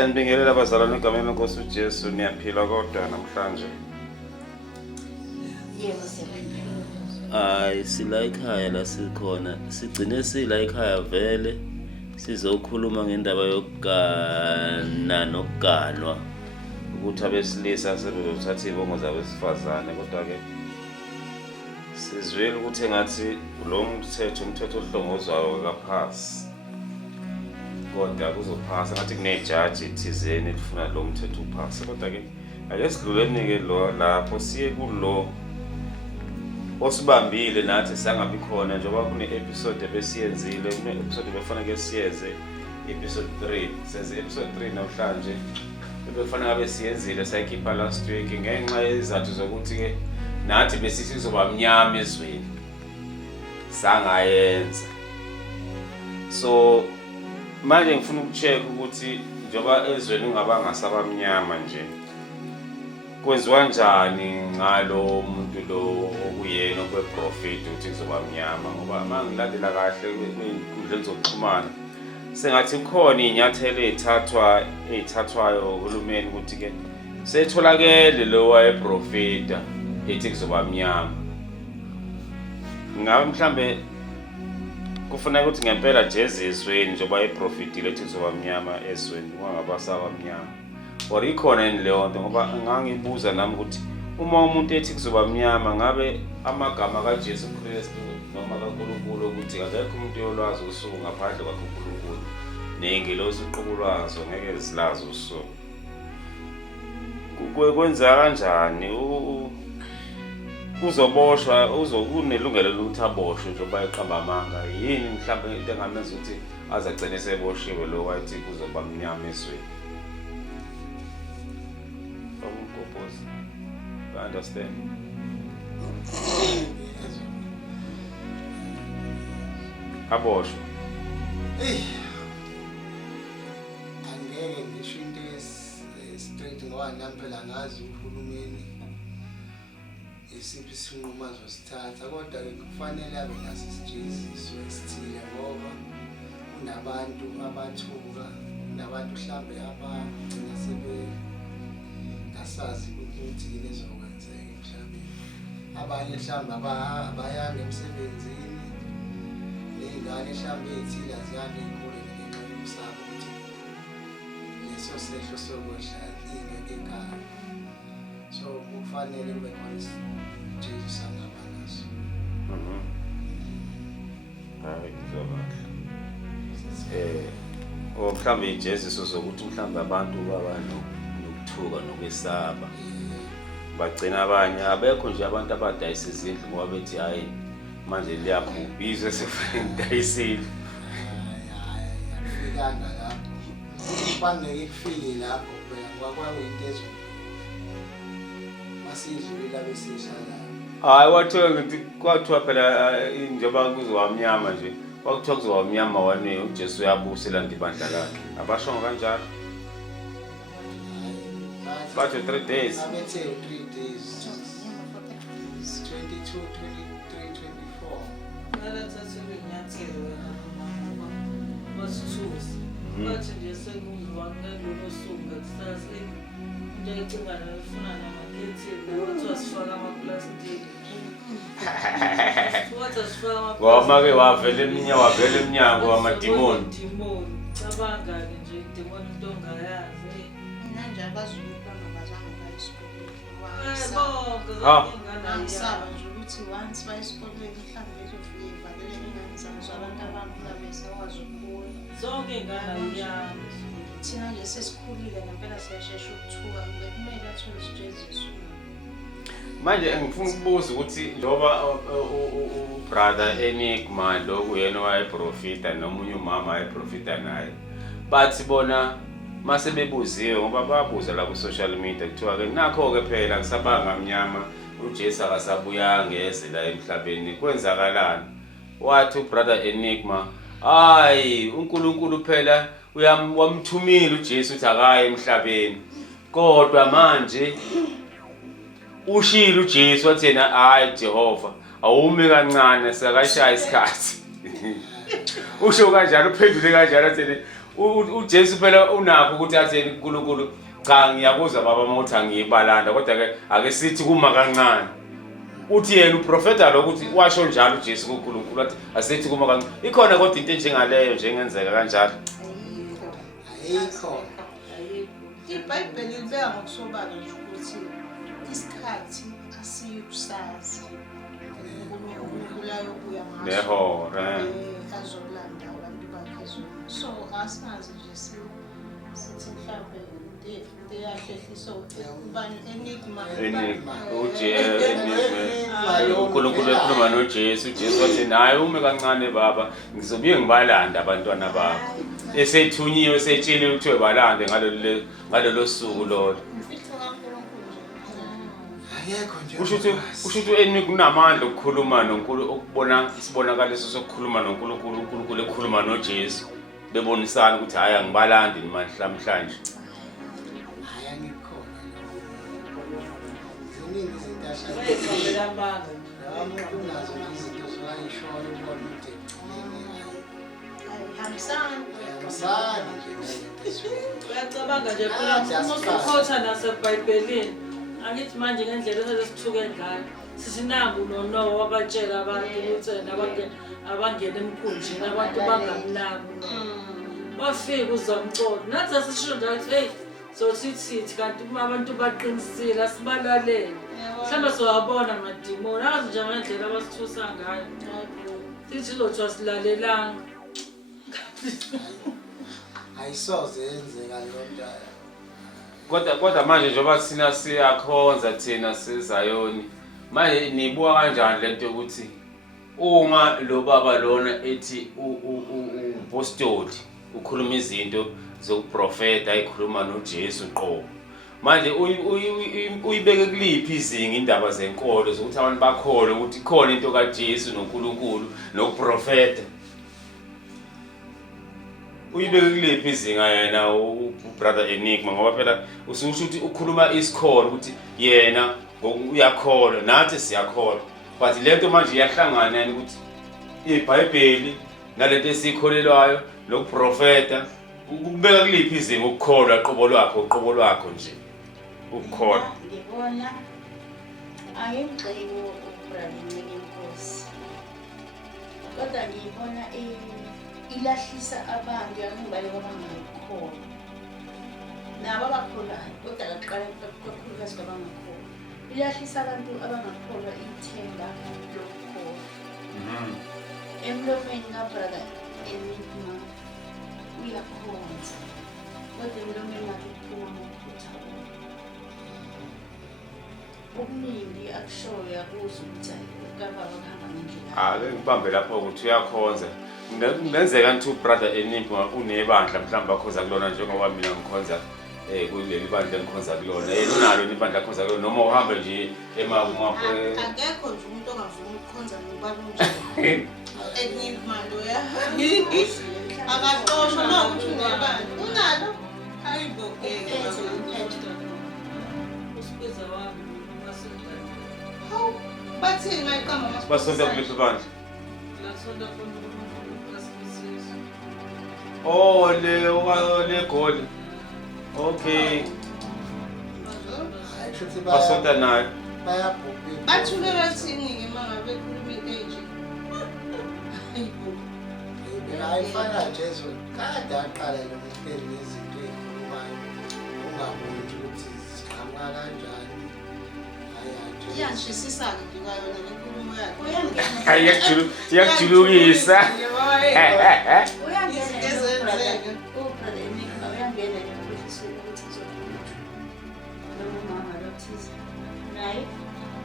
Siyanibingelela abazalwane egameni lenkosi uJesu, niyaphila kodwa namhlanje. Yebo siyaphila. Sila ekhaya la sikhona sigcine sila ekhaya vele sizokhuluma ngendaba yokugana nokuganwa ukuthi abesilisa sebezothatha izibongo zabesifazane, kodwa ke sizwile ukuthi engathi lo umthetho ohlongozwayo kaphasi, kodwa kuzophasa ngathi kunejaji thizeni elifuna lo mthetho uphase. Kodwa ke ake sidluleni ke lo lapho siye kulo osibambile nathi sangabi khona njengoba kune episode ebesiyenzile, kune episode befanele siyeze episode 3, senze episode 3 namhlanje befanele ngabe siyenzile sayikhipha last week ngenxa yezathu zokuthi ke nathi besithi kuzoba mnyama ezweni sangayenza. So manje ngifuna ukucheck ukuthi njengoba ezweni ungaba ngasaba mnyama nje kwenziwa kanjani ngalo muntu lo okuyena okweprofit ukuthi kuzoba mnyama, ngoba mangilandela kahle kwinkundla zokuxhumana sengathi kukhona inyathelo ezithathwayo uhulumeni ukuthi ke setholakele lo wayeprofita ethi kuzoba mnyama. Ngabe mhlambe kufanele ukuthi ngempela jezi ezweni njengoba eprofitile ethi kuzoba mnyama ezweni ungabasaba mnyama, or ikhona yini leyo nto? Ngoba ngangibuza nami ukuthi uma umuntu ethi kuzoba mnyama ngabe amagama kaJesu Kristu noma kaNkulunkulu ukuthi akekho umuntu yolwazi usuku ngaphandle kwaNkulunkulu nengelosi uqubulwazo ngeke zilazi usuku. Kwenza kanjani uzoboshwa unelungelo lokuthi aboshwe njengoba eqamba amanga? Yini mhlawumbe into engamenza ukuthi azagcine seboshiwe lo wayethi kuzoba mnyama ezweni? I understand. Aboshwe. Angeke ngisho into straight ngoba nampela ngazi uhulumeni isiphi isinqumo azosithatha, kodwa kufanele abe naso isijeziso esithile ngoba kunabantu abathuka, kunabantu mhlambe abagcina asazi ukuthi yini ezokwenzeka emhlabeni. Abanye mhlambe abayanga emsebenzini, nezingane mhlambe ezithile aziyanga ey'koleni ngenxa yokusaba ukuthi leso sehlo sokwehla ingeke ekhaya. So kufanele kube khona isijeziso angaba naso. Hayi kuzobahle. Mhlambe ijeziso zokuthi mhlambe abantu baba nokuthuka nokwesaba bagcina abanye abekho nje abantu abadayisa izindlu ngoba bethi hayi manje liyakhubizwe sefuna ngidayisile. Ayifikanga lapho. Kufanele kufike lapho phela ngoba kwakuyinto ezweni. Masizwile abesishala. Hayi kwathiwa phela njengoba kuzoba mnyama nje kwakuthiwa kuzoba mnyama wane uJesu uyabusa landi ibandla lakhe. Abasho kanjalo. Bathi 3 days. Abethe 3 days. 22, 23, 24. Ngalathathe inyathelo ngoba basithusi. Bathi nje sekuzwa ngalolu suku ngakusasa into ecingana efuna namakhethini wathi wasifaka amaplastiki. Wathi asifaka amaplastiki. Ngoba ke wavela eminyango wamadimoni. Cabanga nje idemoni into ongayazi. Nanje abazulu bangabazange baye esikoleni. Angisaba nje ukuthi once baye esikoleni mhlawumbe bezofika evaleleni ingane zabo zabantu abamkhula besakwazi ukukhula. Zonke ingane uyazi. Thina nje sesikhulile ngempela siyashesha ukuthuka, bekumele athole isijeziso. Manje ngifuna ukubuza ukuthi njengoba ubrother Enigma lo kuyena wayeprofita nomunye umama wayeprofita naye, bathi bona mase bebuziwe ngoba babuza la ku social media kuthiwa ke nakho ke phela kusabanga mnyama uJesu akasabuya ngeze la emhlabeni, kwenzakalani? Wathi ubrother Enigma, hayi uNkulunkulu phela wamthumile uJesu ukuthi akaye emhlabeni, kodwa manje ushilo uJesu wathi yena hayi Jehova awume kancane sakashaya isikhathi. Usho kanjalo uphendule kanjalo athi uJesu phela unakho ukuthi atheni uNkulunkulu cha ngiyakuzwa baba mawuthi angiyibalanda kodwa ke ake sithi kuma kancane uthi yena uprofeta lo ukuthi washo njalo uJesu kuNkulunkulu athi asithi kuma kancane ikhona kodwa into enjengaleyo njengenzeka kanjalo ayikho iBhayibheli libeka ngokusobala nje ukuthi isikhathi asiyukusazi uNkulunkulu ayobuya ngaso nehora azokulanda abantu baphezulu so asazi nje sithi mhlawumbe deyahlehlisa ubani enigma uNkulunkulu ekhuluma noJesu uJesu wathi naye ume kancane baba ngizobuye ngibalanda abantwana bakho esethunyiwe esetshile ukuthi balande ngalolo suku lolo kusho ukuthi enimi kunamandla okukhuluma noNkulunkulu ukubona isibonakaliso sokukhuluma noNkulunkulu uNkulunkulu ekhuluma noJesu bebonisana ukuthi hayi angibalandi namhlanje ziningi izinto Bayifambela amanga. unazo izinto zolayishona ubona ukuthi hambisani nje Uyacabanga nje phela uma usukhotha naseBhayibhelini. Angithi manje ngendlela esithuke ngayo. Sisinangu noNoah wabatshela abantu ukuthi abangena emkhunjini abantu bangamnaki. Bafika uzamcolo. Nathi asisho nje ukuthi hey sothi kanti uma abantu baqinisile asibalalele. Mhlawumbe siwabona amadimoni azi nje ngendlela abasithusa ngayo. Sithi lothu asilalelanga. ayisoze yenzeka leyo nto kodwa manje njengoba thina siyakhonza thina sizayoni manje nibuka kanjani lento ukuthi uma lo baba lona ethi upostoli ukhuluma izinto zokuprofeta ikhuluma noJesu qobo manje uyibeke kuliphi izinga indaba zenkolo zokuthi abantu bakholwe ukuthi khona into kaJesu noNkulunkulu nokuprofeta uyibeke kuliphi izinga yena ubrother Enigma ngoba phela ususho ukuthi ukhuluma isikholo ukuthi yena uyakholwa nathi siyakholwa but lento manje iyahlangana yani ukuthi iBhayibheli nalento esikholelwayo nokuprofeta ukubeka kuliphi izinga ukukholwa qobo lwakho nje ukukholwa ngibona ayingxenye ubrother Nkosi kodwa ngibona ilahlisa abantu yakungibale kwabangakholwa nabo abakholwayo kodwa aqala kakhulukazi kwabangakholwa ilahlisa abantu abangakholwa ithemba lokukholwa emlomeni kabrother Enigma uyakhonza kodwa emlomeni wakhe kuphuma ngokuphutha okuningi akushoyo akuze ukuthi kababa kuhamba ngendlela ngibambe lapho ukuthi uyakhonza kungenzeka ngithi ubrother Enigma unebandla mhlawumbe akhoza kulona njengoba mina ngikhonza kuleli bandla engikhonza kulona yena unalo ibandla akhonza kulona noma uhambe nje akekho nje umuntu ongavuma ukukhonza nobaba unjani Enigma loya akaxoshwa nokuthi unebandla unalo hayibo Usibiza wami umasondana. hawu bathini mayiqamba basonta kuliphi bandla Lasonda khona umasibisiso. le goli okay ayisho basonta nayo bayabhubha bathule bathini-ke uma ngabe khuluma into enje hayibo ayifana Jesu kade aqala lo muntu nezinto ezikhulumayo ungaboni ukuthi ziqhamuka kanjani iyangishisisa-ke nje kwayona le nkulumo yakhe iyakujulukisa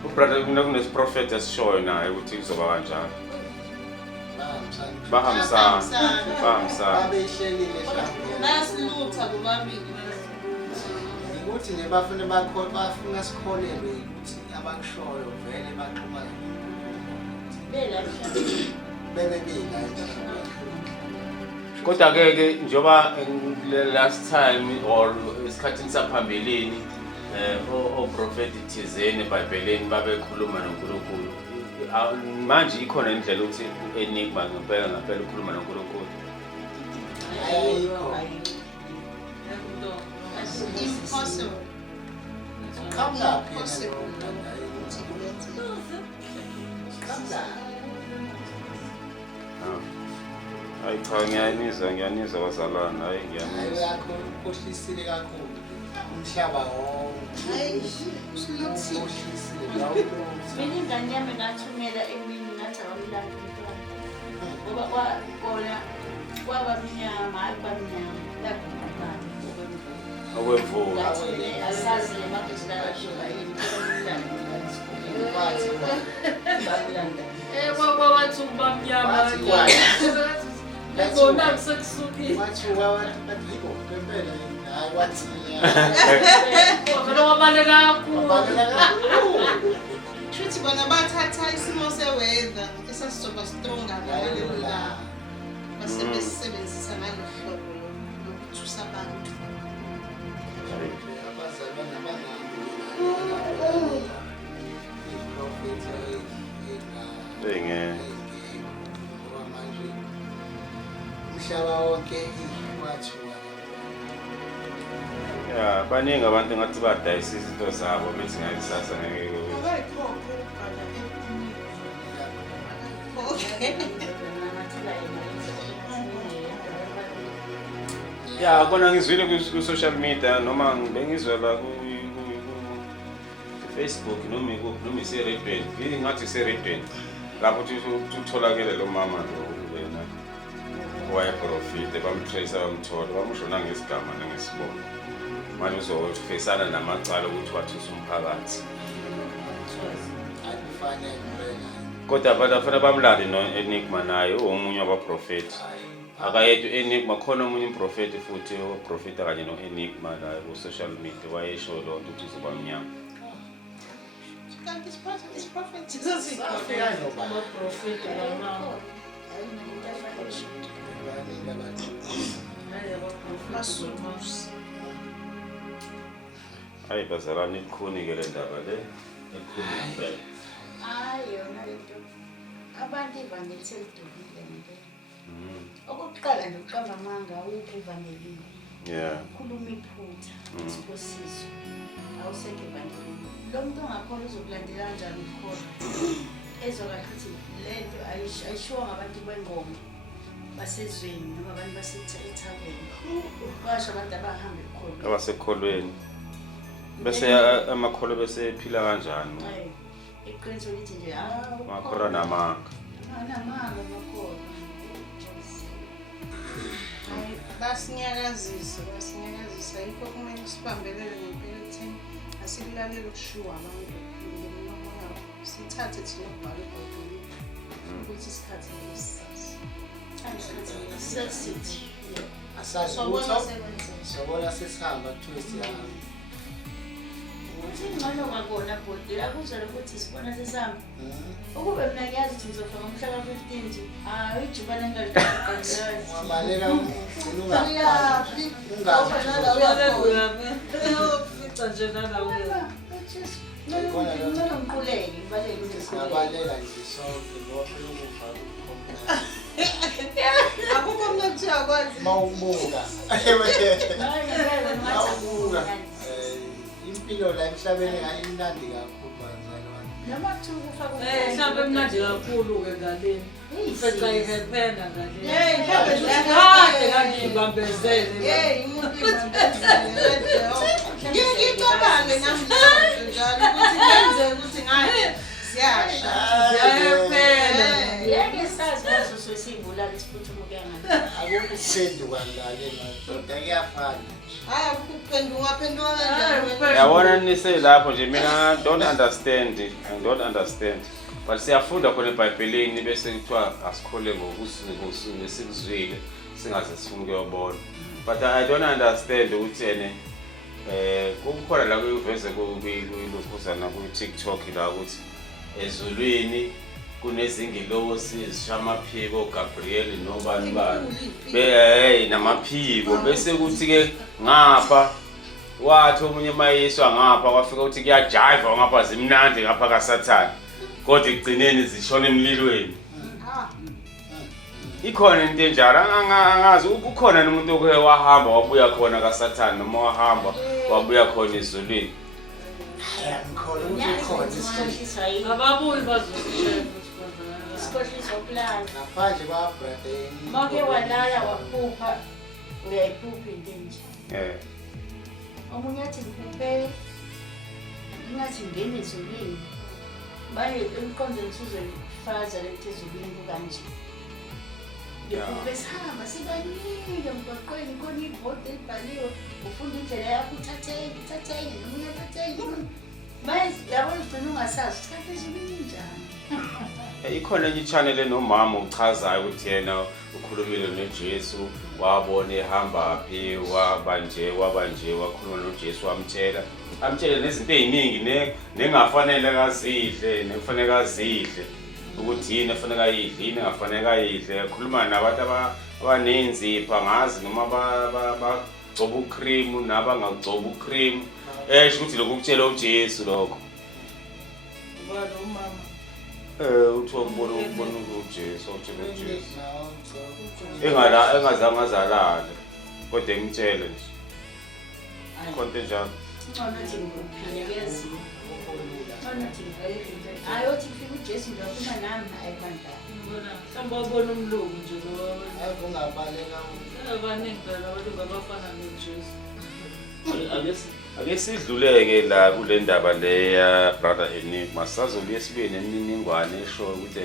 ubrother kunesiprofeta esishoyo naye ukuthi kuzoba kanjani bahambisana babehlelile hlangene bayasilutha kubabili ukuthi nje bafuna sikholelwe ukuthi abakushoyo vele baxhumane bebe bila kodwa ke njoba last time or esikhathini saphambilini oprofeti thizeni eBhayibhelini babekhuluma noNkulunkulu manje ikhona indlela ukuthi uEnigma ngempela ukhuluma noNkulunkulu Impossible. Impossible. Hayi cha ngiyanizwa bazalwane, hayi ngiyanizwa. yakho ukhohlisile kakhulu umhlaba wonke ukhohlisile Mina ingane yami ngathumela emini ngathi awamlanda umntwana. Ngoba kwakona kwabamnyama hayi bamnyama. Lakumbani Okwemvula. asazi emakhosini akashola yini Baba wathi ubamnyama ngona kusekusukile wathuka wathi ngempela hayi wathi vele wabaleka kakhulu Shuthi bona bathatha isimo seweather esasizoba stronger ngalelo langa. Basebenzisa ngalo hlobo lokuthusa abantu. abazalwane umhlaba wonke wathuka Ya, baningi abantu ngathi badayisa izinto zabo bethi ngayisasa ngeke. Ya, kona ngizwile ku social media noma bengizwe la ku Facebook noma ise radio. Yini ngathi ise radio. Lapho utholakele lo mama lo lena. Waye profit bamtrace bamthola bamshona ngesigama nangesibongo. Manje uzofesana namacala ukuthi wathusa umphakathi. akufanele Kodwa abafana bamlali no Enigma naye omunye wabaprofeti. Akayethu Enigma khona omunye umprofeti futhi oprofita kanye no Enigma la ku social media wayesho lo nto ukuthi uzobamnyama. This prophet amaprofeti bamama Hayi bazalwane ikhuni ke le ndaba le. Ikhuni impela. yona lento abantu ivangeli selidukile nje. Okokuqala nje uqamba amanga awukho evangelini. Yeah. Khuluma iphutha isiphosiso. Awusekho evangelini. Lo muntu ongakhola uzokulandela kanjani ukholwa? Ezokahle ukuthi lento ayishiwo ngabantu bengoma basezweni noma abantu basethaveni. Basho abantu abahamba ekholwa. Abasekholweni. Bese amakholo bese ephila kanjani? Hayi. Iqiniso lithi nje Makholwa namanga. namanga makholwa. Basinyakazisa yikho kumele sibambelele ngempela ekutheni asikulalele ukushiwa abantu ngemilomo yabo. Sithathe thina ukubhala eBhayibhelini ukuthi isikhathi ngesisasa. Sesithi asazi sobona ukuthi sekwenzeka. sobona sesihamba twist yami Ingcono ngakona bhodi akuzwele ukuthi sibona sesihamba. Ukube mina ngiyazi ukuthi ngizofika ngomhla ka-15 nje. Hayi ijubane engaliqhankqalayo. wabaleka ugcina uyafica nje nalawo Ngimquleke ngibaleke ukuthi singabalela nje sonke ngoba yokufa akukho umuntu okuthiwa kwazi. mawubuka Mawubuka. impilo la emhlabeni imnandi kakhulu bazalwane Noma kuthiwa ukufa mhlawumbe emnandi kakhulu-ke ngaleni feca ihephena ngaleni Hey, mhlawumbe kade kangiyibambezele Ngicabange nami njalo ukuthi ngenzeke ukuthi ngaye siyasha. ziyahephena Yeke sazi ngaso sesibulala isiphuthumo kuyangani. akukuphenduka ngale madoda kuyafana Hayi ukuphenduka ungaphenduka kanjani? Yabona nise lapho nje mina I don't understand. But siyafunda khona eBhayibhelini bese kuthiwa asikhole ngokusikuzwile singaze sifune ukuyobona. But I don't understand ukuthi ene kukhona la kuyiveze kuyilokhuzana ku TikTok la ukuthi ezulwini kunezingilosi zishamaphiko Gabriel nobani bani namaphiko bese kuthi ke ngapha wathi omunye mayiswa ngapha kwafika ukuthi kuyajiva ngapha zimnandi ngapha kaSathane kodwa ekugcineni zishona emlilweni ikhona into enjalo angazi ukhona nomuntu oke wahamba wabuya khona kaSathane noma wahamba wabuya khona ezulwini. Ababuyi bazositshela isikhohliso plan ngaphandle kwa-brother make walala waphupha uyayiphupha into enje omunye athi ngiphuphe ingathi ngene ezulwini baye emkhonzweni sizoyifaza lethi ezulwini kanje ngiphuphe sihamba sibaningi emgwaqweni khona ibhodi elibhaliwe ufunda indlela yakho uthatheni nomunye athatheni yabona ugcina ungasazi isikhathi ezulwini njani. Ikhona enye i-channel enomama uchazayo ukuthi yena ukhulumile noJesu wabona ehamba phi wabanje wakhuluma noJesu amtshela nezinto eziningi nengafanele kazidle nefanele kazidle ukuthi yini efanele ayidle yini engafanele ayidle khuluma nabantu abanenzipha ngazi noma bagcoba ucream nabangagcoba ucream ukuthi lokho kutshela uJesu lokho ubani umama uthi wabona uJesu engazange azalale kodwa ngitshele nje konke njalo Ngcono nje ngikuphelekezile. Ngcono nje ngivele ayothi kufika uJesu nje uma nami ayibandla. ngibona mhlawumbe wabona umlungu nje lo akungabaleka abaningi phela abantu abafana noJesu. Ake sidluleke la kule ndaba leya brother Enigma sazobuye sibe nemininingwane eshoyo ukuthi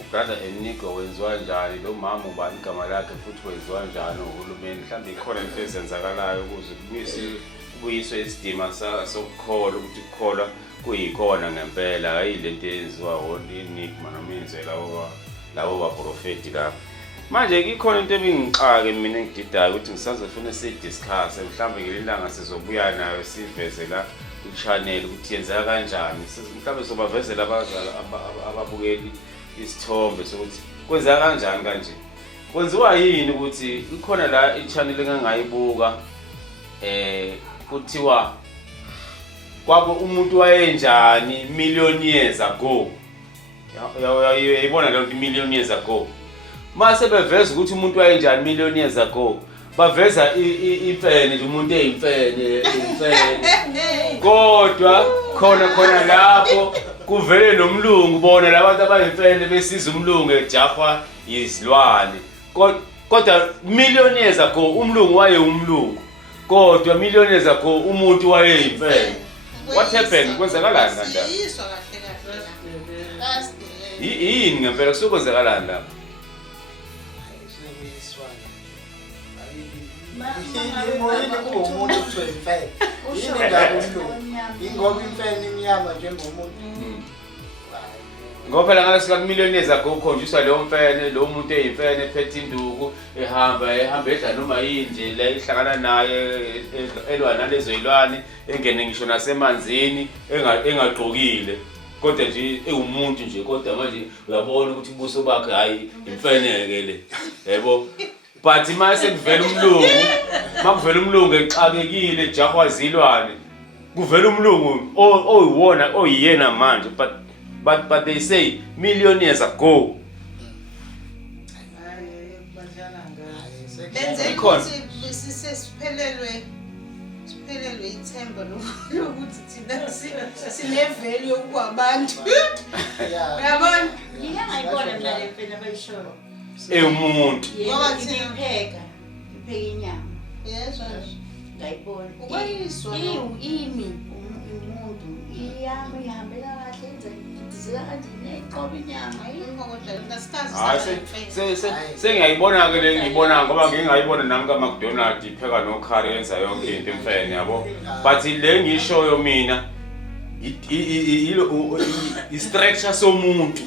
ubrother Enigma wenziwa njani lo mama ubani igama lakhe futhi wenziwa njani uhulumeni mhlawumbe ikhona into ezenzakalayo ukuze kubuyiswe isidima sokukholwa ukuthi ukukholwa kuyikhona ngempela hayi lento eyenziwa Enigma noma iyenzela labo baprofeti lapha. Manje ikhona into ebingiqake mina engididayo ukuthi ngisazofuna sidiscuss mhlawumbe ngelilanga sizobuya nayo siveze la ku-channel ukuthi yenzeka kanjani mhlawumbe sobavezela abazali ababukeli isithombe sokuthi kwenzeka kanjani kanje kwenziwa yini ukuthi ikhona la i-channel engangayibuka kuthiwa kwabo umuntu wayenjani million years ago yayibona le million years ago mase beveza ukuthi umuntu wayenjani million years ago baveza imfene nje umuntu eyimfene kodwa khona lapho kuvele nomlungu bona labantu abayimfene besiza umlungu ejahwa izilwane kodwa million years ago umlungu waye umlungu kodwa million years ago umuntu wayeyimfene. What happened kwenzakalani kanjani Yiswa kahle yini ngempela kusukwenzakalani lapha umuntu kuthiwa imfene yini ngabe umlungu ingoba imfene imnyama njengomuntu ngoba phela ngalesika million years ago ukhonjiswa leyo mfene lo muntu eyimfene ephethe induku ehamba edla noma yinje la ihlangana naye elwa nalezo ilwane engene ngisho nasemanzini engagqokile kodwa nje ewumuntu nje kodwa manje uyabona ukuthi ubuso bakhe hayi imfeneke le yebo but mase kuvela umlungu makuvela umlungu exakekile ejahwa zilwane kuvela umlungu oyiwona oyiyena manje but they say million years ago benze ukuthi sisiphelelwe ithemba lokuthi thina sinevalue yokuba abantu uyabona ngiyangayibona mina le mfene abayishoyo umuntu ngoba ngipheka inyama yezwa ngayibona ukwayiswa imi umuntu iyami ihambela kahle enza ngidizela kanje neqoba inyama sengiyayibona ke le ngiyibona ngoba ngingayibona nami kaMcDonald ipheka nokhari yenza yonke into emfene yabo but le ngishoyo mina i-structure somuntu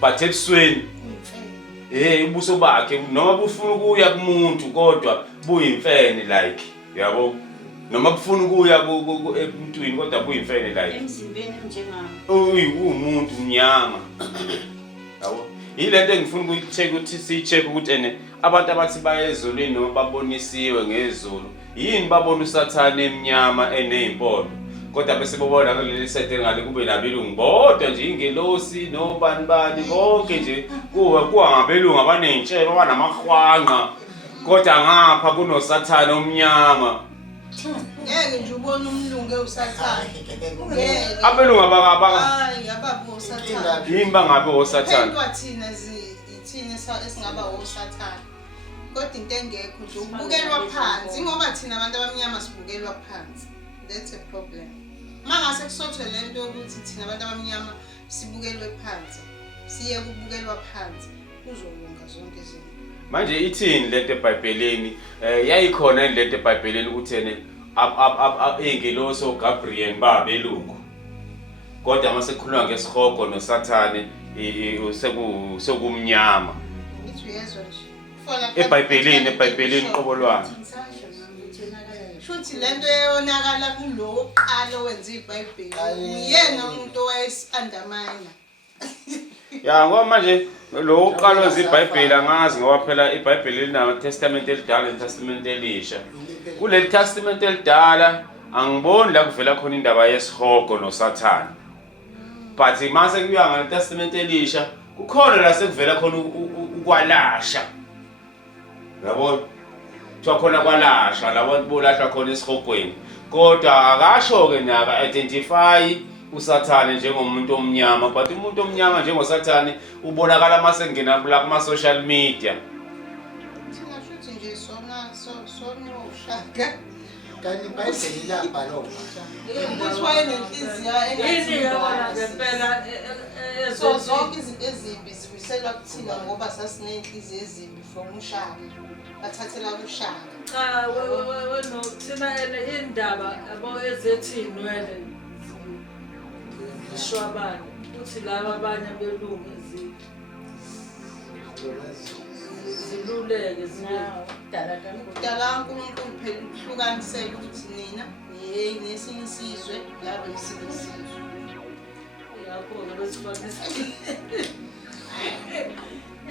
but ebusweni ubuso bakhe noma bufuna ukuya kumuntu kodwa buyimfene like yabo noma kufuna ukuya emntwini kodwa buyimfene like emzimbeni njengami umuntu mnyama yabo yilento engifuna ukuyi-check ukuthi siyi-check ukuthi abantu abathi bayezulwini noma babonisiwe ngezulu yini babona uSathane emnyama enezimpondo kodwa bese bobona kuleli side ngale kube nabelungu bodwa nje ingelosi nobani bonke nje kuwa ngabelungu abanentshebe abanamahwanqa kodwa ngapha kunosathane omnyama. Ngeke nje ubone umlungu usathane. Ngeke. Abelungu Hayi ababo usathane. yini bangabe osathane. Kodwa thina esingaba osathane. Kodwa into engekho nje ukubukelwa phansi ngoba thina abantu abamnyama sibukelwa phansi. That's a problem. Mangase kusothwe lento ukuthi thina abantu abamnyama sibukelwe phansi. Siye kubukelwa phansi. Kuzolunga zonke izinto. Manje ithini lento eBhayibhelini yayikhona lento eBhayibhelini ukuthi ene ingelosi oGabriel babelungu. Kodwa mase kukhuluma ngesihogo nosathane sekumnyama. Ngithi uyezwa nje. eBhayibhelini qobo lwami. Shuthi lento eyonakala kulo oqala owenza iBhayibheli. Uyena umuntu owayesandamina. Ya ngoba manje lo uqala wenza iBhayibheli angazi ngoba phela iBhayibheli lina Testament elidala neTestament elisha. Kuleli Testament elidala angiboni la kuvela khona indaba yesihogo nosathane. But mase kuya ngale Testament elisha kukhona la sekuvela khona ukwalasha. Yabo kuthiwa khona kwalasha labantu bolahla khona esihogweni. Kodwa akasho ke naka identify usathane njengomuntu omnyama, but umuntu omnyama njengosathane ubonakala mase ngena kuma social media. Thina shuthi nje sona ushaka. Kanti iBhayibheli lapha lo. Ukuthi wayenenhliziyo ngempela so zonke izinto ezimbi zibiselwa kuthina ngoba sasinenhliziyo ezimbi from ushaka. Bathathela kushaka. cha wena thina indaba yabo ezethi inwele zishwabane uthi laba abanye belungu ziluleke Kudala uNkulunkulu phela ukuhlukanisela ukuthi nina nesinye isizwe labo nesinye isizwe.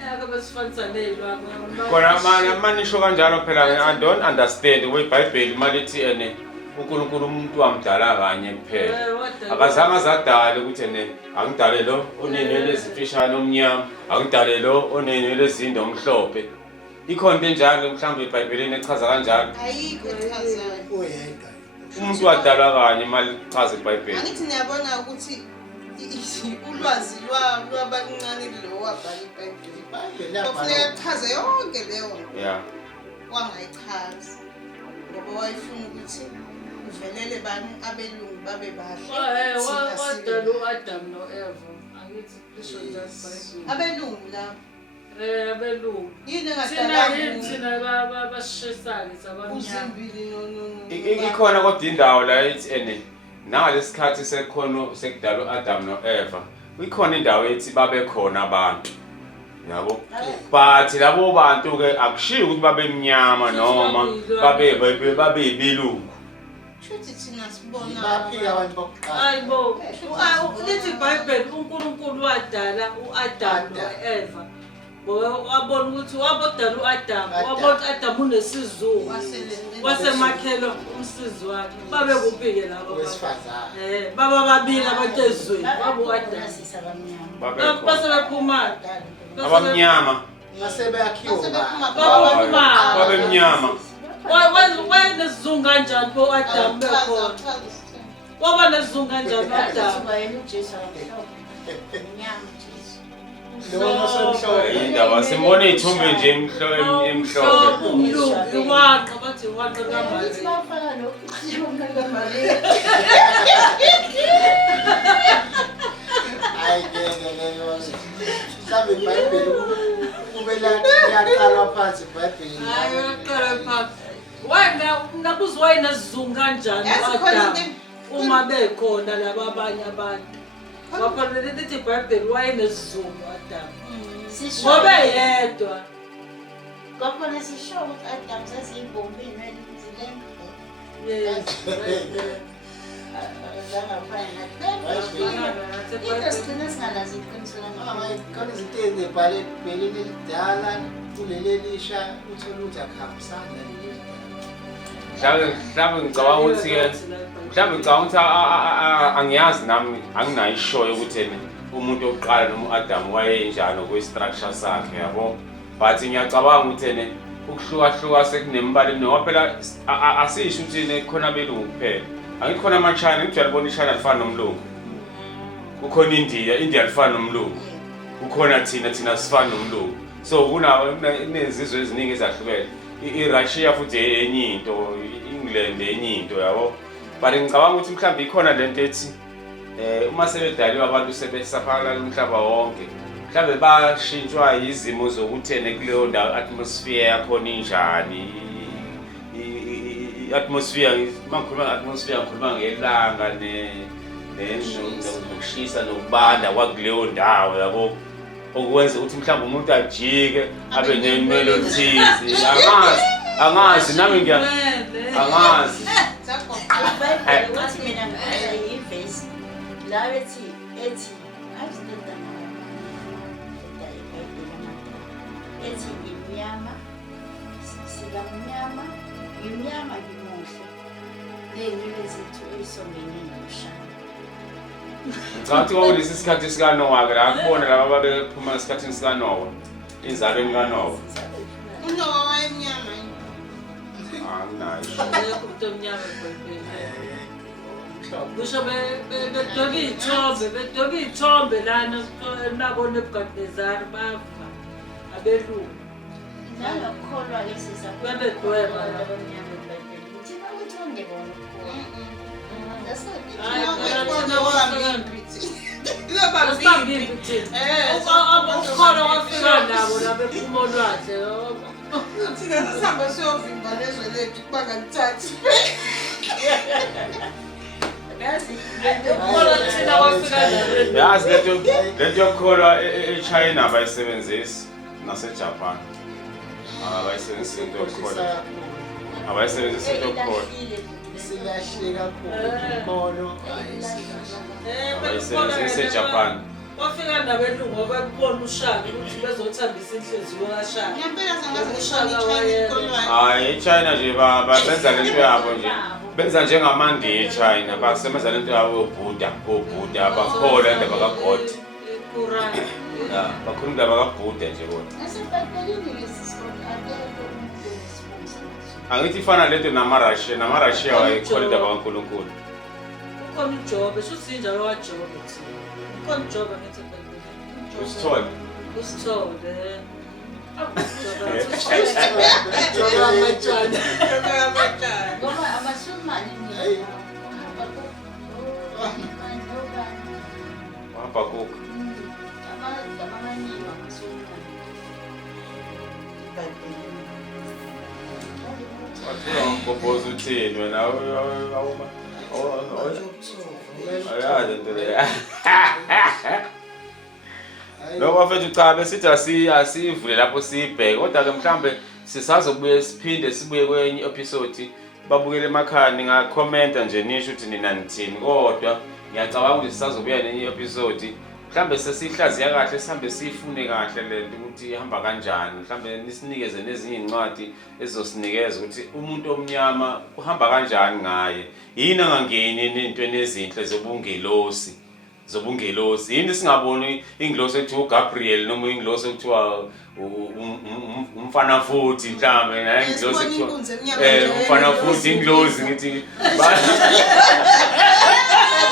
yakho besifanisa ney'lwane Khona manisho kanjalo phela I don't understand kweBhayibheli malithi ene uNkulunkulu umuntu wamdala kanye kuphela. Akazange azadale ukuthi ene angidale lo onenwele ezimfishane omnyama, angidale lo onenwele ezinde omhlophe. Ikhona into enjalo mhlawumbe eBhayibhelini echaza kanjalo. Ayikho echazayo. Oyedwa. Umuntu wadala kanye malichaza iBhayibheli. Angithi niyabona ukuthi ulwazi lwabancane lo wabhala iBhayibheli. iBhayibheli lapha. Kufanele achaze yonke leyo nto. Yeah. Wangayichazi. Ngoba wayefuna ukuthi uvelele bani abelungu babe bahle. wadala u-Adam no-Eva angithi lisho njalo iBhayibheli Abelungu la. abelungu Yini thina basishisayo sabamnyama uzimbili no. Ikhona kodwa indawo la ethi ene nangalesikhathi sekhono sekudala uAdam noEva. Ikhona indawo ethi babe khona abantu. Yabo. But labo bantu ke akushiyo ukuthi babemnyama noma babe belungu. Shuthi thina sibona Baphika abantu bokuqala. hayibo lithi iBhayibheli uNkulunkulu wadala uAdam noEva wabona ukuthi wabodala uAdam wabona uAdam unesizungu wasemakhelo umsizi wakhe babe kuphi-ke labo Wesifazane. baba babili abantu ezweni wabo uAdam base bephuma Abamnyama. Masebeyakhiwa. Babemnyama. wayenesizungu kanjani pho uAdam bekhona waba nesizungu kanjani uAdam Lo somhlobo. Indaba simbone ithumbe nje emhlophe. umlungu iwanqa bathi iwanqa kaMariya Hayi ngeke mhlawumbe iBhayibheli kube la yaqalwa phansi iBhayibheli. hayi uqala phansi ngabuza wayenesizungu kanjani uAdam uma bekhona laba abanye abantu ngapha lithi iBhayibheli wayenesizungu uAdam ngoba yedwa Kwakhona sisho ukuthi Adam sasiyibhombini elinzilembe. yes Into sigcina singalazi iqiniso Hayi khona izinto ezibhale eBhayibhelini elidala kuleli elisha uthola ukuthi akuhambisani naleli. mhlawumbe ngicabanga ukuthi-ke mhlawumbe ngicabanga ukuthi angiyazi nami anginayo ishoyo ukuthi umuntu oqala noma u-Adam wayenjani okwe-structure sakhe yabo but ngiyacabanga ukuthi ukuhlukahluka sekunemibala ngoba phela asisho ukuthi khona abelungu kuphela angithi khona ama-China ngithi uyalibona i-China lifana nomlungu kukhona India lifana nomlungu kukhona thina sifana nomlungu so kunezizwe eziningi ezahlukene i-Russia futhi enye into i-England enye into yabo but ngicabanga ukuthi mhlawumbe ikhona lento ethi uma sebedaliwe abantu sebesaphalala umhlaba wonke mhlawumbe bashintshwa izimo zokuthi kuleyo ndawo atmosphere yakhona injani i-atmosphere mangikhuluma nge-atmosphere ngikhuluma ngelanga nokushisa nokubanda kwakuleyo ndawo yabo okwenza ukuthi mhlawumbe umuntu ajike abe nemelo oluthize angazi nami angazi Ngathi mina ngivesi la ethi ethi imnyama sikamnyama imnyama ngimuhle ney'nwele zethu ey'songene noshana. Ngicabanga kulesi sikhathi sikaNowa-ke la kubona laba babephuma esikhathini sikaNowa inzalweni kaNowa uNowa wayemnyama anginayo umuntu omnyama ebhayibhelini kusho bedoba iy'thombe lana nabo Nebukadnezari bafa abelungu Nanokukholwa-ke Babedweba la. abamnyama ebhayibhelini thina ukuthi ongibona asibambimbi thina ukholo wafika nabo la bephuma olwandle thina sesihambe siyovimba lezwe lethu kuba ngalithathi ukholo thina wafika nabo yazi lento yokukholwa eChina abayisebenzisi naseJapan abayisebenzisi into yokukholwa abayisebenzisi into yokukholwa silahle kakhulu inkolo abayisebenzisi eJapan wafika nabelungu ababona uShaka ukuthi bezothambisa inhliziyo kaShaka ngempela sangaze ngishone ikolwane hayi eChina nje benza lento yabo nje benza njengamandi eChina basebenza lento yabo yoBuddha bakholwa indaba kaGod Quran bakhuluma indaba kaBuddha nje bona nasebhayibhelini lesisikole akekho umuntu onesibonisa angithi ifana lento namaRussia wayekholwa indaba kaNkulunkulu ukhona uJobe shuthi injalo kaJobe thina ukhona uJobe ngithi usithole usithole ngoba amaSulumane wabhakuka amaningi amaSulumane wathiwa ngigobhoza uthini wena ayazi into leyo noma mfethu cha besithi asivule lapho sibheke kodwa ke mhlambe sisazobuye siphinde sibuye kwenye episode babukele emakhaya ningakhomenta nje nisho ukuthi nina nithini kodwa ngiyacabanga ukuthi sisazobuya nenye episode mhlambe sesihlaziya kahle sihambe sifune kahle lento ukuthi ihamba kanjani mhlambe nisinikeze nezinye incwadi ezosinikeza ukuthi umuntu omnyama uhamba kanjani ngaye yini angangeni entweni ezinhle zobungelosi yini singaboni ingilosi ekuthiwa uGabriel noma ingilosi ekuthiwa umfana futhi mhlambe naye ingilosi ekuthiwa umfana futhi ingilosi ngithi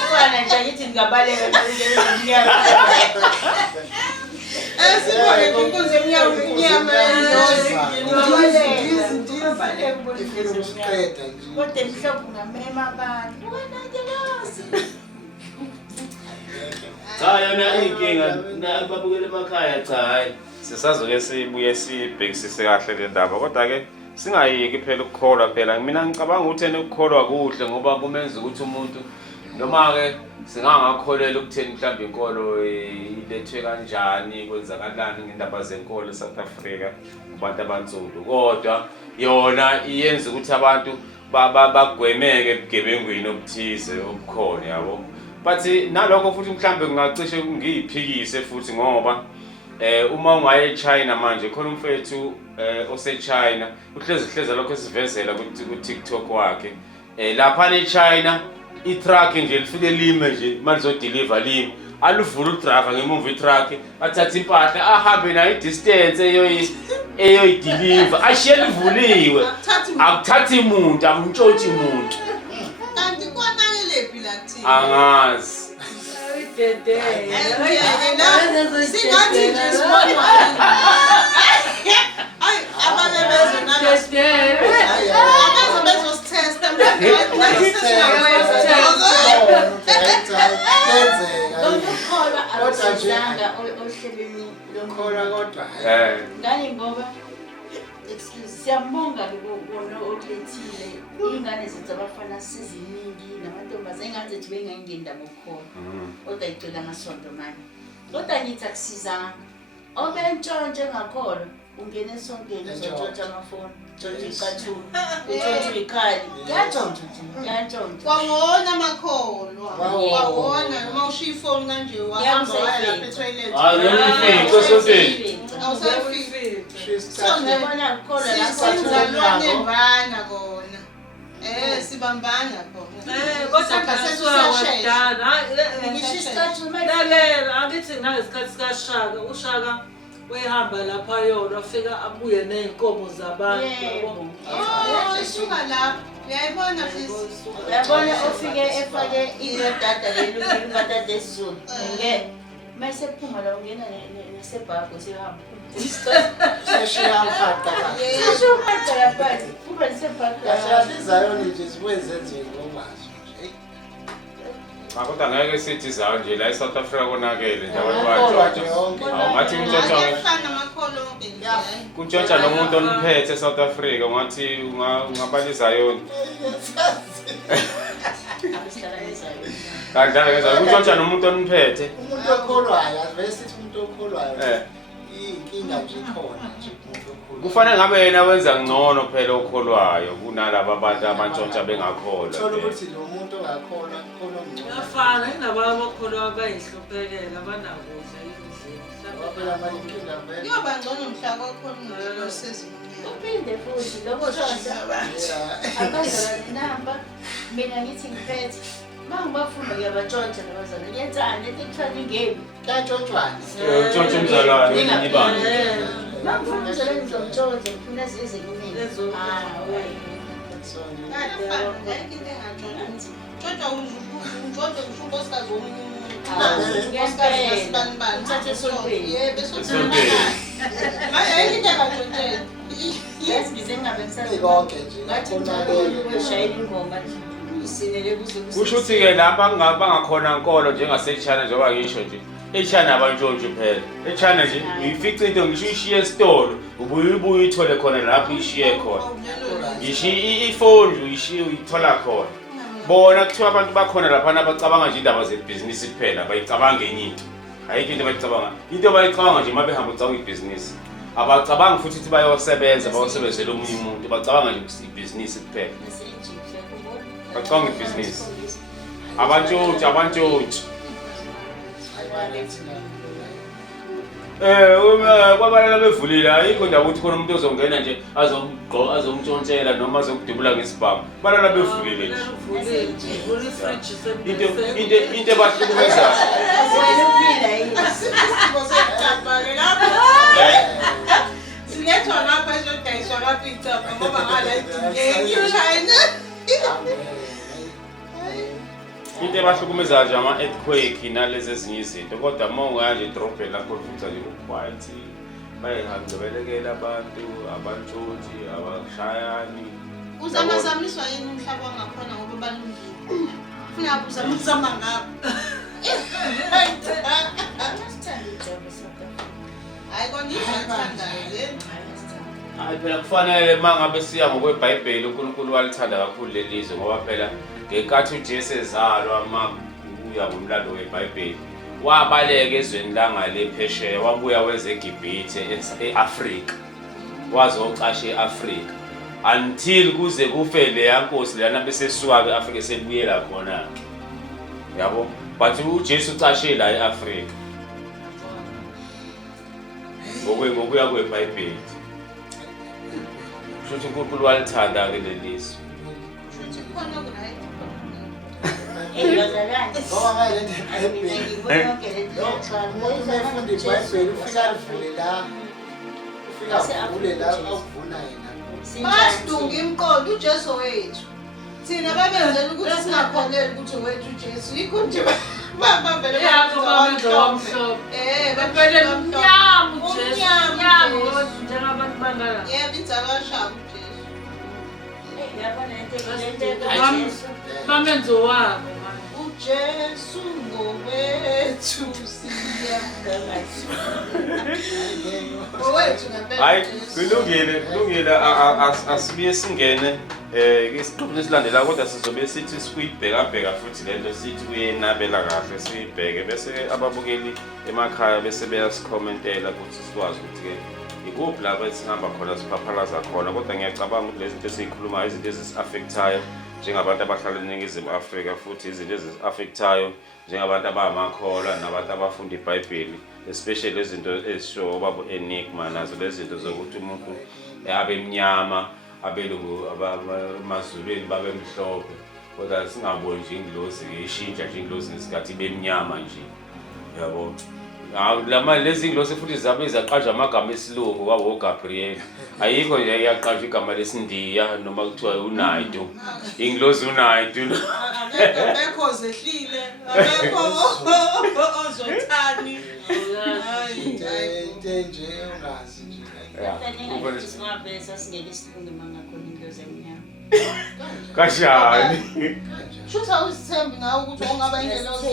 Kufana nje ngithi ngingabaleka ngiyalezeminyaka. sibone inkunzi emnyama Kodwa mhlawumbe ungamema abantu wena ngelosi. cha yona inkinga babukele emakhaya cha hayi sisazoke sibuye sibhekisise kahle le ndaba kodwa ke singayiki phela ukukholwa phela mina ngicabanga ukuthi ukukholwa kuhle ngoba kumenza ukuthi umuntu noma ke singangakholelwa ukutheni mhlawumbe inkolo ilethwe kanjani kwenzakalani ngendaba zenkolo eSouth Africa kubantu abansundu kodwa yona iyenza ukuthi abantu bagwemeke ebugebengwini obuthize obukhona yabo but nalokho futhi mhlambe kungacishe ngiyiphikise futhi ngoba uma ungaye eChina manje khona umfethu oseChina uhlezi lokho esivezela ku TikTok wakhe lapha eChina i-truck nje lifike lime nje manje deliver lime aluvula udriver ngemuva i-truck athatha impahla ahambe nayo i-distance eyoyideliver ashiye livuliwe akuthathi umuntu akuntshontshe umuntu kanti konakelephi la kuthini angazi singathi nje sibonwa hayi abazobezosithesta ngani ngoba siyambonga-ke kona okulethile iy'ngane zethu abafana siziningi namantombazane iy'ngane zethu bengayingeni ndaba okukhona kodwa yicela amasonto manje kodwa ngithi akusizanga obentshontshe engakholwa ungena esontweni uzotshontsha amafoni utshontshe icathulo utshontshe ikhali kuyatshontsha kuyatshontsha kwawona amakholwa kwawona noma ushiya ifoni kanje wahamba waya lapha etoilet awusayifiki so ngibona kukholwa sizalwanembana kona sibambana khona kodwa kasiwa wadala ngisho isicathulo lalela angithi nangesikhathi sikaShaka uShaka wehamba lapha yona wafika abuye ney'nkomo zabantu isuka lapho uyayibona fisi uyabona ofike efake idada lelukatata esizulu mase phuma la ungena nesebhabhu sihamba seshiya mfata lapha kuba nesebhabhu izayoni nje zibuye zenziwe ngokwazo kodwa ngeke sithi zayo nje la eSouth Africa konakele nje abantu bantshontsha awungathi kuntshontsha nomuntu oniphethe eSouth Africa ungathi ungabaliza yona kanjalo ngezayo kuntshontsha nomuntu oniphethe umuntu okholwayo avese sithi umuntu okholwayo inkinga nje ikhona nje umuntu okholwayo kufanele ngabe yena wenza ngcono phela okholwayo kunalabo abantu abantshontsha bengakholwa thola ukuthi lo muntu ongakholwa khona ngcono yafana inaba abakholwa abayihluphekela abanakudla phela manje inkinga vele kuyoba ngcono mhla kwakhona umuntu osezimnyama uphinde futhi lokho shontsha akazona namba mina ngithi ngiphethe mangibafunda kuyabantshontsha nabazana ngiyenzani etikufana ingemi kantshontshwana utshontsha umzalwane welinye ibanga mangifuna umzalwane ngizomtshontsha ngifuna zize kumina konke nje kusho ukuthi-ke lapha bangakhona nkolo njengaseChina njengoba ngisho nje eChina abantshontshe phela eChina nje uyifica into ngisho uyishiye esitolo ubuye uyithole khona lapho uyishiye khona ngisho ifoni uyishiye uyithola khona bona kuthiwa abantu bakhona laphana abacabanga nje indaba zebhizinisi kuphela bayicabanga enye into ayikho into abayicabanga into abayicabanga nje uma behamba ucabanga ibhizinisi abacabanga futhi ukuthi bayosebenza bayosebenzela omunye umuntu bacabanga nje ibhizinisi kuphela bacabanga ibhizinisi abantshontshe kwabalala bevulile ayikho ndaba ukuthi khona umuntu ozongena nje azomtshontshela noma azokudubula ngesibhamu balala bevulile nje into ebahlukumezayo silethwa ngapha ezodayiswa ngapha icapha ngoba ngala eChina into ebahlukumezayo nje ama-earthquake nalezi ezinye izinto kodwa uma ungaya nje edrobheni lakho futhi nje ku-quiet bayihambelekela abantu abantshontshi abashayani uzamazamiswa yini umhlaba wangakhona ngoba balungile funa uzamazama ngapho hayi konizathandayo hayi phela kufanele uma ngabe siya ngokweBhayibheli uNkulunkulu walithanda kakhulu leli lizwe ngoba phela ngenkathi uJesu ezalwa uma uya ngomlando weBhayibheli wabaleka ezweni langale phesheya wabuya weze eGibhithe eAfrika wazocasha eAfrika until kuze kufe leya nkosi lana bese suka eAfrika sebuyela khona yabo but uJesu ucashe la eAfrika ngokuya kweBhayibheli. Kusho uNkulunkulu walithanda-ke lelisu. Kushuthi khona oku-right. Ngoba ngalento eBhayibheli. Umuntu efunda iBhayibheli ufika livule la. Ufika vule la akuvuna yena. Basidunga imqondo uJesu wethu. Thina babenzela ukuthi singakholeli ukuthi wethu uJesu. Yikho nje babambele yakho bamenza wamhlophe baphelele umnyama uJesu umnyama njengabantu bangala yebo inzalo yashaya uJesu. bamenza owabo uJesu ngowethu owethu ngempela. Hayi kulungile asibuye singene isiqephu esilandelayo kodwa sizobe sithi sikuyibheka futhi lento sithi kuyenabela kahle siyibheke bese ababukeli emakhaya bese beyasikhomentela ukuthi sikwazi ukuthi-ke ikuphi lapho esihamba khona siphaphalaza khona kodwa ngiyacabanga ukuthi lezi zinto esiyikhulumayo izinto ezisi-affectayo njengabantu abahlala eNingizimu Afrika futhi izinto ezisi-affectayo njengabantu abamakholwa nabantu abafunda iBhayibheli especially lezinto ezisho babo enigma nazo lezi zinto zokuthi umuntu abe mnyama abelungu abamazulwini babe mhlophe kodwa singaboni nje ingilosi ishintsha nje ingilosi ngesikhathi bemnyama nje yabo lama lezi ingilosi futhi zabe zaqhaja amagama esilungu kwawo Gabriel ayikho nje yaqhaja igama lesindiya noma kuthiwa uNaidu ingilosi uNaidu abekho zehlile abekho ozothani into nje ungazi nje. kashani shutha uzithembi nawe ukuthi ongaba ingelosi.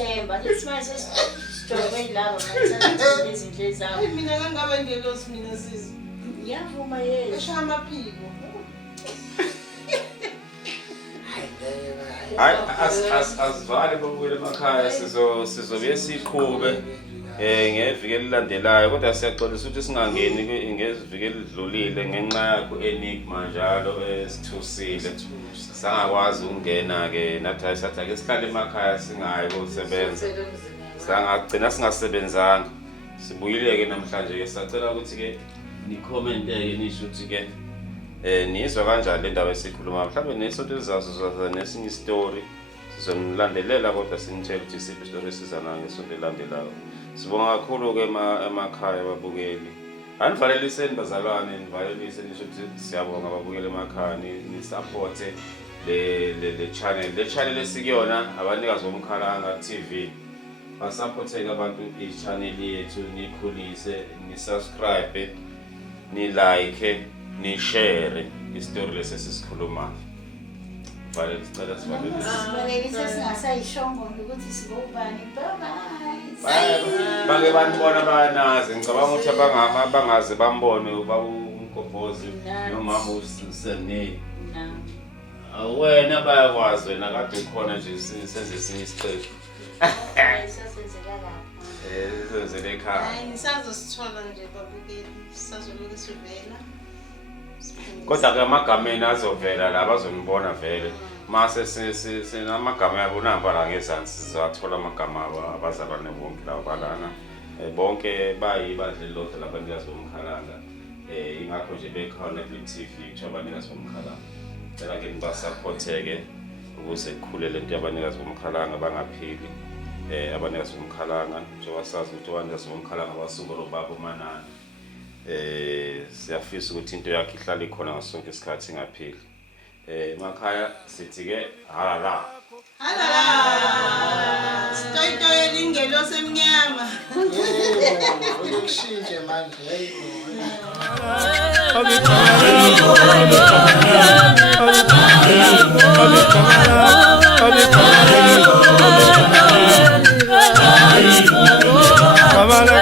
Mina ngangaba ingelosi mina sisi eshaya amaphiko. hayi asivale babukele emakhaya sizobe siqhube ngeviki elilandelayo kodwa siyaxolisa ukuthi singangeni ngeviki elidlulile ngenxa yakho enigma njalo esithusile sangakwazi ukungena-ke nathi sathi ake sihlale emakhaya singayi kosebenza sangagcina singasebenzanga sibuyile-ke namhlanje-ke sacela ukuthi-ke nikhomente-ke nisho ukuthi-ke nizwa kanjani le ndaba esikhuluma mhlawumbe nesonto elizazo nesinye isitori sizonilandelela kodwa sinitshela ukuthi isiphi isitori esizana ngesonto elilandelayo. Sibonga kakhulu-ke emakhaya ababukeli. Anivaleliseni bazalwane, nivalelise nisho ukuthi siyabonga ababukeli emakhaya nisupporte le channel. Le channel esikuyona abanikazi bomkhalanga TV. Basupporteke abantu i-channel yethu nikhulise, ni-subscribe, ni-like, ni-share isitori lesi esisikhulumayo. Vale sicela bake banibona banazi ngicabanga ukuthi abangaze bambone ubabumgobhozi nomama uSenei wena bayakwazi wena kade ukhona nje senze esinye isiqephu senzele ekhaya. Hayi nisazosithola nje babukeli sisazoloku sivela kodwa-ke amagameni azovela la bazonibona vele mase sinamagama yabo namba la ngezansi sizathola amagama abo abazalwane bonke labo balana bonke bayibadle lodwa labanikazi bomkhalanga ingakho nje bekhona ku-TV kusho abanikazi bomkhalanga cela-ke nibasupporte-ke ukuze kukhule lento yabanikazi bomkhalanga bangaphili abanikazi bomkhalanga njengoba sazi ukuthi abanikazi bomkhalanga basungula ubaba uManani siyafisa ukuthi into yakhe ihlale ikhona ngaso sonke isikhathi ingapheli. Emakhaya sithi-ke halala sitoyitoyela ingelosi emnyama Ukushintshe manje Kabala